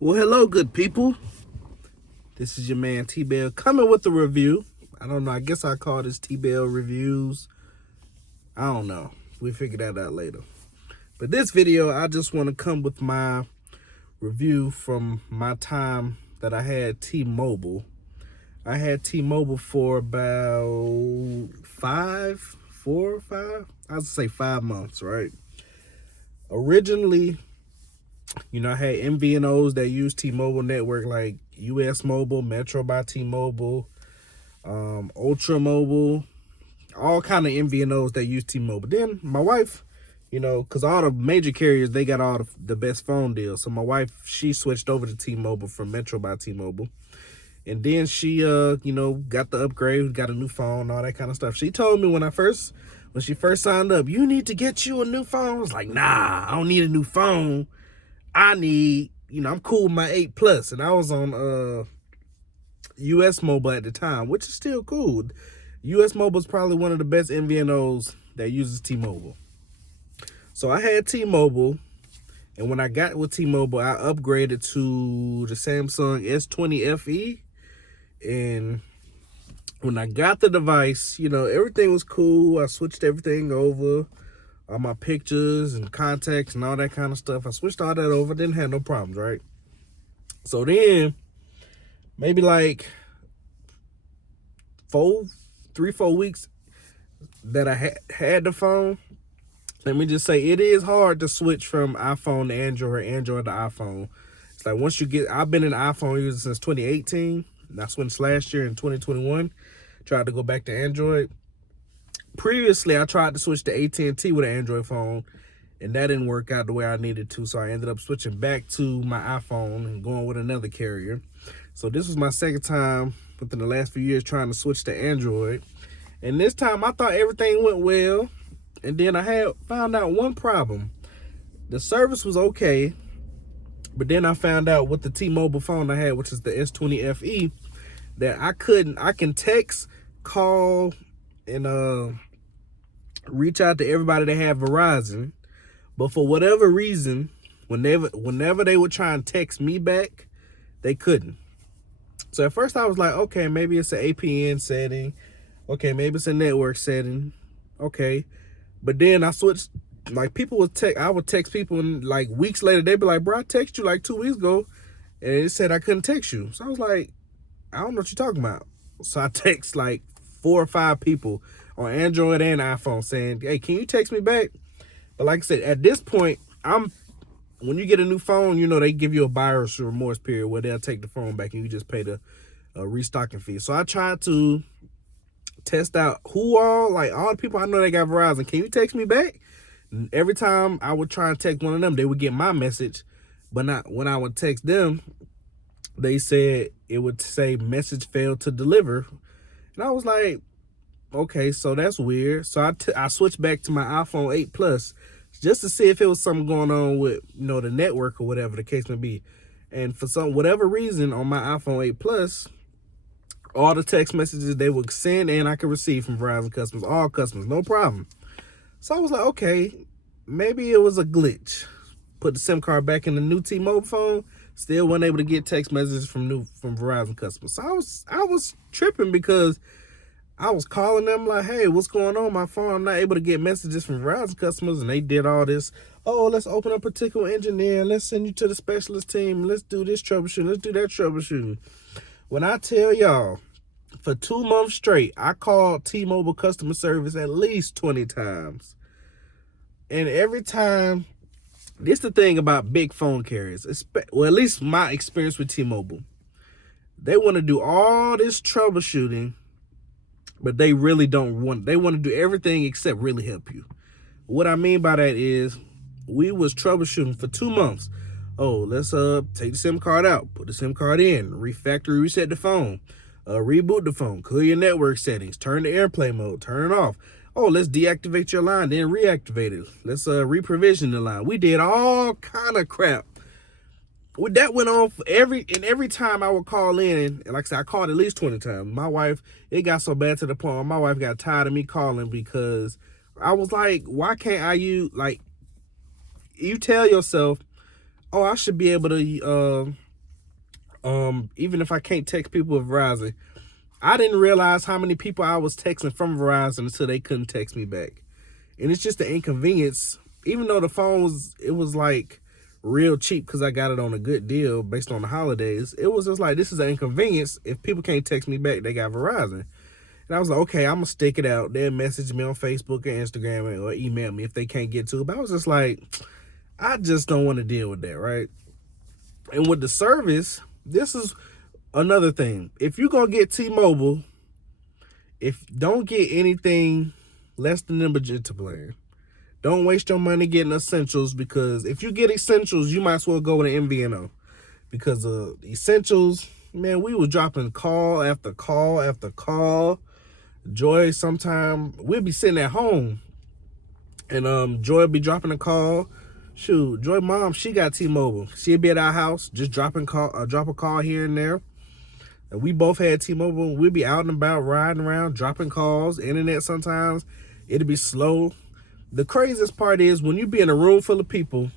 Well, hello, good people. This is your man T-Bell coming with a review. I don't know. I guess I call this T-Bell Reviews. I don't know. We figure that out later. But this video, I just want to come with my review from my time that I had T-Mobile. I had T-Mobile for about 4 or 5. I would say 5 months, right? Originally, I had MVNOs that use T-Mobile network like US Mobile, Metro by T-Mobile, Ultra Mobile, all kind of MVNOs that use T-Mobile. Then my wife, because all the major carriers, they got all the best phone deals. So my wife, she switched over to T-Mobile from Metro by T-Mobile. And then she, got the upgrade, got a new phone, all that kind of stuff. She told me when she first signed up, you need to get you a new phone. I was like, nah, I don't need a new phone. I need, I'm cool with my 8 Plus, and I was on US Mobile at the time, which is still cool. US Mobile is probably one of the best MVNOs that uses T-Mobile. So I had T-Mobile, and when I got with T-Mobile, I upgraded to the Samsung S20 FE, and when I got the device, everything was cool. I switched everything over. All my pictures and contacts and all that kind of stuff. I switched all that over. Didn't have no problems, right? So then, maybe like 3-4 weeks that I had the phone, let me just say, it is hard to switch from iPhone to Android or Android to iPhone. It's like once you get, I've been an iPhone user since 2018. I switched last year in 2021. Tried to go back to Android. Previously, I tried to switch to AT&T with an Android phone, and that didn't work out the way I needed to, so I ended up switching back to my iPhone and going with another carrier. So this was my second time within the last few years trying to switch to Android, and this time I thought everything went well, and then I had found out one problem. The service was okay, but then I found out with the T-Mobile phone I had, which is the S20 FE, that I can text, call, and reach out to everybody that have Verizon, but for whatever reason, whenever they would try and text me back, they couldn't. So at first I was like, okay, maybe it's an APN setting, okay, maybe it's a network setting, okay, but then I switched. Like, I would text people, and like weeks later they'd be like, bro, I texted you like 2 weeks ago and it said I couldn't text you. So I was like, I don't know what you're talking about. So I text like 4 or 5 people on Android and iPhone saying, hey, can you text me back? But like I said, at this point, when you get a new phone, they give you a buyer's remorse period where they'll take the phone back and you just pay the restocking fee. So I tried to test out all the people I know that got Verizon. Can you text me back? And every time I would try and text one of them, they would get my message, but not when I would text them, they said it would say message failed to deliver. And I was like, okay, so that's weird. So I switched back to my iPhone 8 Plus just to see if it was something going on with, the network or whatever the case may be. And for whatever reason on my iPhone 8 Plus, all the text messages they would send and I could receive from Verizon customers, all customers, no problem. So I was like, okay, maybe it was a glitch. Put the SIM card back in the new T-Mobile phone, still wasn't able to get text messages from Verizon customers. So I was tripping because I was calling them like, hey, what's going on? My phone, I'm not able to get messages from Verizon customers, and they did all this. Oh, let's open up a particular engineer. Let's send you to the specialist team. Let's do this troubleshooting. Let's do that troubleshooting. When I tell y'all, for 2 months straight, I called T-Mobile customer service at least 20 times. And every time, this the thing about big phone carriers, well, at least my experience with T-Mobile. They want to do all this troubleshooting, but they really don't they want to do everything except really help you. What I mean by that is, we was troubleshooting for 2 months. Oh, let's take the SIM card out, put the SIM card in, refactory reset the phone, reboot the phone, clear your network settings, turn the airplane mode, turn it off. Oh, let's deactivate your line, then reactivate it. Let's reprovision the line. We did all kind of crap. That went on for every time I would call in, and like I said, I called at least 20 times. My wife, it got so bad to the point where my wife got tired of me calling because I was like, why can't I use, like, you tell yourself, oh, I should be able to Even if I can't text people with Verizon, I didn't realize how many people I was texting from Verizon until they couldn't text me back. And it's just the inconvenience. Even though the phone was like real cheap because I got it on a good deal based on the holidays, it was just like, this is an inconvenience. If people can't text me back, they got Verizon. And I was like, okay, I'm going to stick it out. They'll message me on Facebook or Instagram or email me if they can't get to it. But I was just like, I just don't want to deal with that, right? And with the service, this is another thing. If you're going to get T-Mobile, don't get anything less than the magenta plan. Don't waste your money getting essentials, because if you get essentials, you might as well go with an MVNO. Because essentials, man, we was dropping call after call after call. Joy, sometime we'd be sitting at home and Joy would be dropping a call. Shoot, Joy mom, she got T-Mobile. She'd be at our house just drop a call here and there. And we both had T-Mobile. We'd be out and about, riding around, dropping calls. Internet sometimes, it'd be slow. The craziest part is when you be in a room full of people,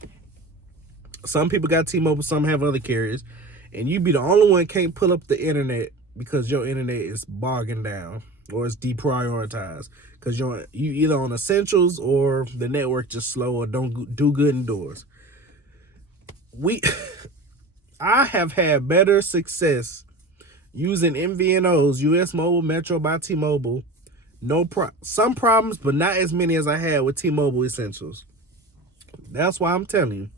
some people got T-Mobile, some have other carriers, and you be the only one can't pull up the internet because your internet is bogging down or it's deprioritized because you either on essentials or the network just slow or don't do good indoors. I have had better success using MVNOs, US Mobile, Metro by T-Mobile. Some problems, but not as many as I had with T-Mobile Essentials. That's why I'm telling you,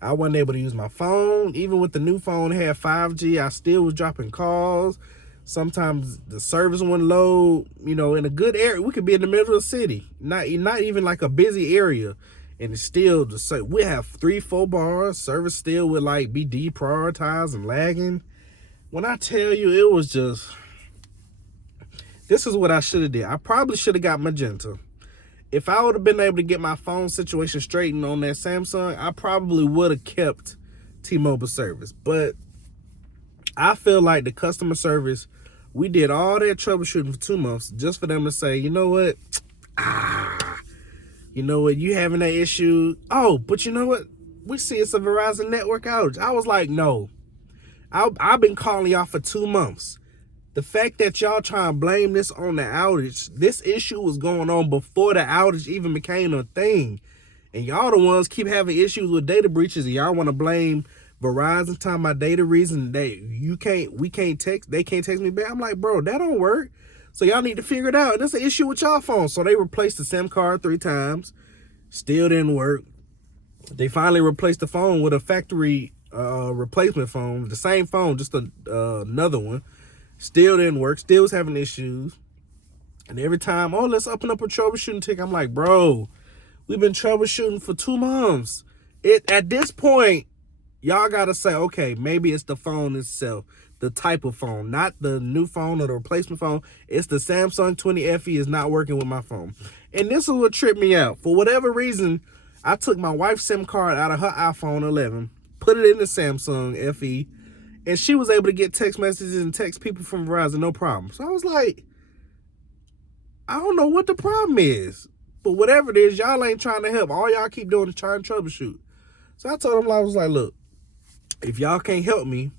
I wasn't able to use my phone. Even with the new phone, it had 5G. I still was dropping calls. Sometimes the service wouldn't load. You know, in a good area, we could be in the middle of the city, not even like a busy area, and it's still the same. We have 3-4 bars. Service still would like be deprioritized and lagging. When I tell you, it was just. This is what I should have did. I probably should have got magenta. If I would have been able to get my phone situation straightened on that Samsung, I probably would have kept T-Mobile service. But I feel like the customer service, we did all that troubleshooting for 2 months just for them to say, you know what? You having that issue. Oh, but you know what? We see it's a Verizon network outage. I was like, no. I've been calling y'all for 2 months. The fact that y'all trying to blame this on the outage, this issue was going on before the outage even became a thing. And y'all the ones keep having issues with data breaches, and y'all want to blame Verizon talking about data reason they can't text me back. I'm like, bro, that don't work. So y'all need to figure it out. And that's an issue with y'all phone. So they replaced the SIM card 3 times. Still didn't work. They finally replaced the phone with a factory replacement phone. The same phone, just another one. Still didn't work. Still was having issues. And every time, let's open up a troubleshooting ticket. I'm like, bro, we've been troubleshooting for 2 months. At this point, y'all got to say, okay, maybe it's the phone itself, the type of phone, not the new phone or the replacement phone. It's the Samsung 20 FE is not working with my phone. And this is what tripped me out. For whatever reason, I took my wife's SIM card out of her iPhone 11, put it in the Samsung FE, and she was able to get text messages and text people from Verizon, no problem. So I was like, I don't know what the problem is. But whatever it is, y'all ain't trying to help. All y'all keep doing is trying to troubleshoot. So I told them, I was like, look, if y'all can't help me,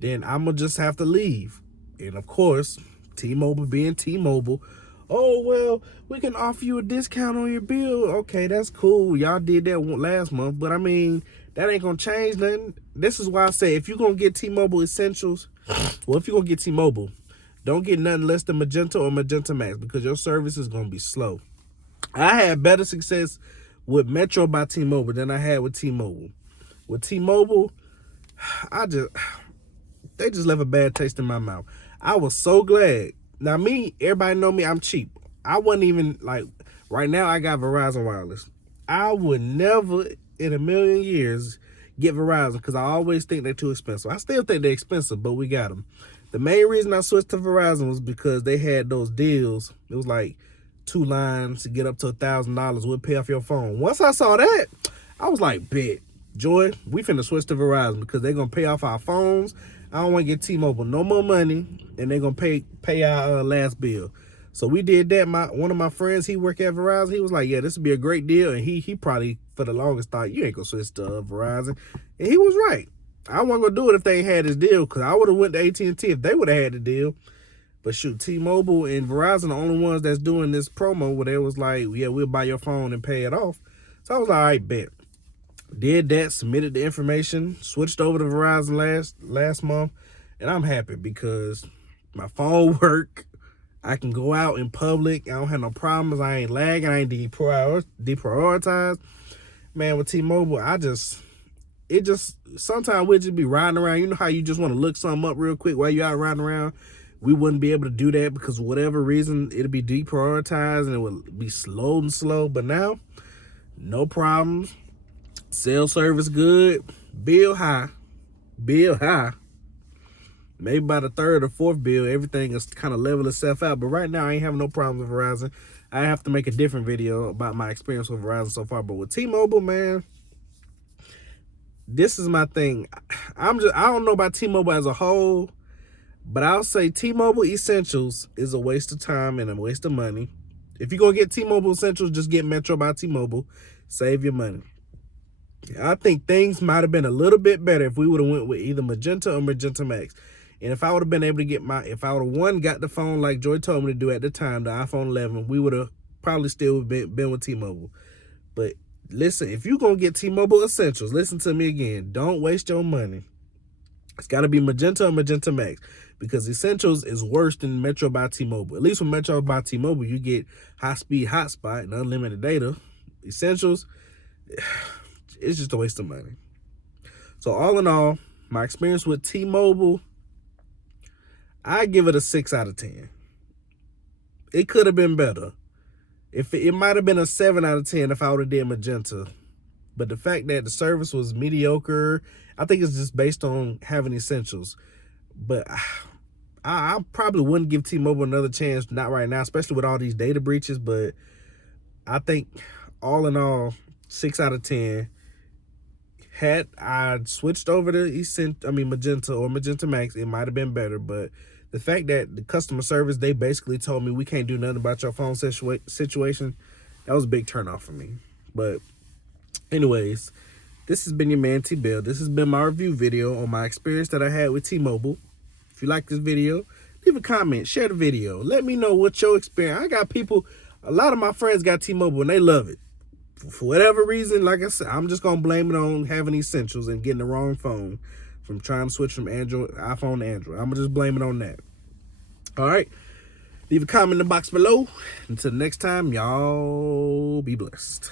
then I'm going to just have to leave. And of course, T-Mobile being T-Mobile, oh, well, we can offer you a discount on your bill. Okay, that's cool. Y'all did that last month. But I mean, that ain't going to change nothing. This is why I say, if you're going to get T-Mobile Essentials, well, if you're going to get T-Mobile, don't get nothing less than Magenta or Magenta Max, because your service is going to be slow. I had better success with Metro by T-Mobile than I had with T-Mobile. With T-Mobile, they just left a bad taste in my mouth. I was so glad. Now me, everybody know me, I'm cheap. I wasn't even like, right now I got Verizon Wireless. I would never in a million years get Verizon because I always think they're too expensive. I still think they're expensive, but we got them. The main reason I switched to Verizon was because they had those deals. It was like 2 lines to get up to $1,000 would pay off your phone. Once I saw that, I was like, bet, Joy, we finna switch to Verizon because they're gonna pay off our phones. I don't want to get T-Mobile no more money, and they're gonna pay our last bill. So we did that. One of my friends, he worked at Verizon. He was like, yeah, this would be a great deal. And he probably for the longest thought, you ain't gonna switch to Verizon. And he was right. I wasn't gonna do it if they ain't had this deal, because I would have went to AT&T if they would have had the deal. But shoot, T-Mobile and Verizon are the only ones that's doing this promo where they was like, yeah, we'll buy your phone and pay it off. So I was like, all right, bet. Did that, submitted the information, switched over to Verizon last month, and I'm happy because my phone work. I can go out in public. I don't have no problems. I ain't lagging. I ain't deprioritized. Man, with T-Mobile, sometimes we'll just be riding around. You know how you just want to look something up real quick while you're out riding around? We wouldn't be able to do that because of whatever reason, it'll be deprioritized and it would be slow. But now, no problems. Cell service good. Bill high. Maybe by the third or fourth bill, everything is kind of level itself out. But right now, I ain't having no problems with Verizon. I have to make a different video about my experience with Verizon so far. But with T-Mobile, man, this is my thing. I don't know about T-Mobile as a whole, but I'll say T-Mobile Essentials is a waste of time and a waste of money. If you're going to get T-Mobile Essentials, just get Metro by T-Mobile. Save your money. I think things might have been a little bit better if we would have went with either Magenta or Magenta Max. And if I would have been able to get if I would have got the phone like Joy told me to do at the time, the iPhone 11, we would have probably still been with T-Mobile. But listen, if you're going to get T-Mobile Essentials, listen to me again. Don't waste your money. It's got to be Magenta or Magenta Max, because Essentials is worse than Metro by T-Mobile. At least with Metro by T-Mobile, you get high-speed hotspot and unlimited data. Essentials, it's just a waste of money. So all in all, my experience with T-Mobile, I give it a 6 out of 10. It could have been better. If it might have been a 7 out of 10 if I would have did Magenta. But the fact that the service was mediocre, I think it's just based on having Essentials. But I probably wouldn't give T-Mobile another chance, not right now, especially with all these data breaches. But I think all in all, 6 out of 10. Had I switched over to Magenta or Magenta Max, it might have been better. But the fact that the customer service, they basically told me we can't do nothing about your phone situation, that was a big turnoff for me. But anyways, this has been your man T-Bill. This has been my review video on my experience that I had with T-Mobile. If you like this video, leave a comment, share the video. Let me know what your experience. I got people, a lot of my friends got T-Mobile and they love it. For whatever reason, like I said, I'm just going to blame it on having Essentials and getting the wrong phone from trying to switch from iPhone to Android. I'm going to just blame it on that. All right. Leave a comment in the box below. Until next time, y'all be blessed.